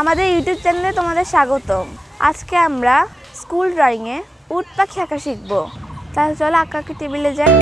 আমাদের ইউটিউব চ্যানেলে তোমাদের স্বাগতম। আজকে আমরা স্কুল ড্রয়িংয়ে উট পাখি আঁকা শিখব। তাহলে চলো আঁকাকে টেবিলে যাই।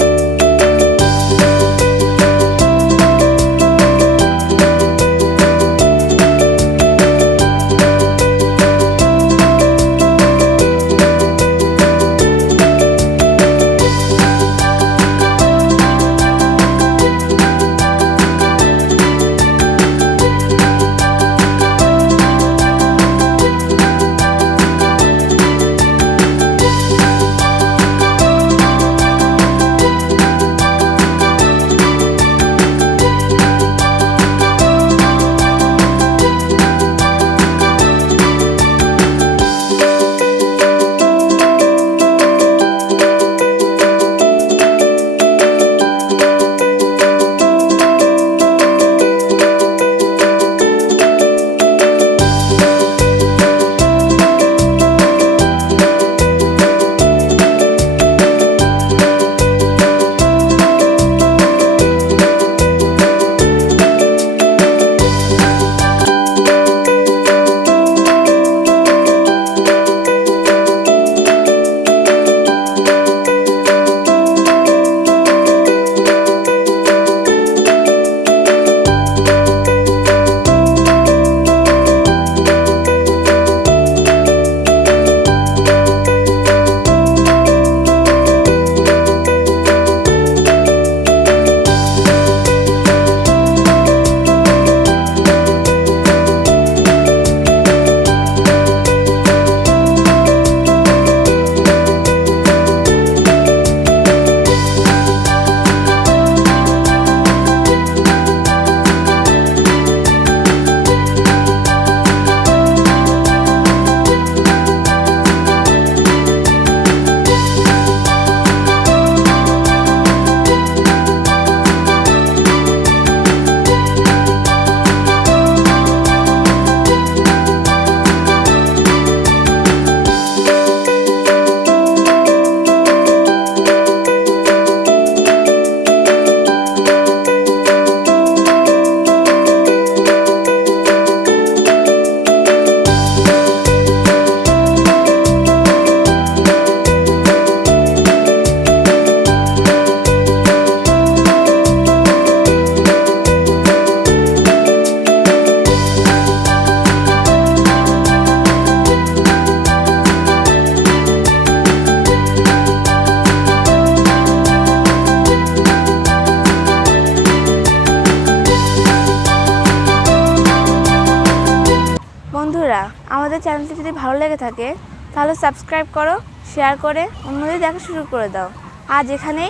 বন্ধুরা, আমাদের চ্যানেলটি যদি ভালো লেগে থাকে তাহলে সাবস্ক্রাইব করো, শেয়ার করে অন্যদের দেখা শুরু করে দাও। আর যেখানে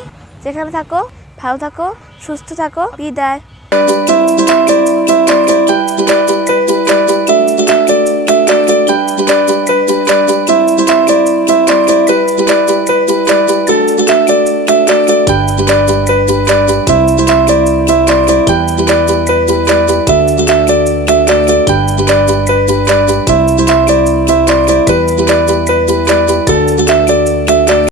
থাকো ভালো থাকো, সুস্থ থাকো। বিদায়।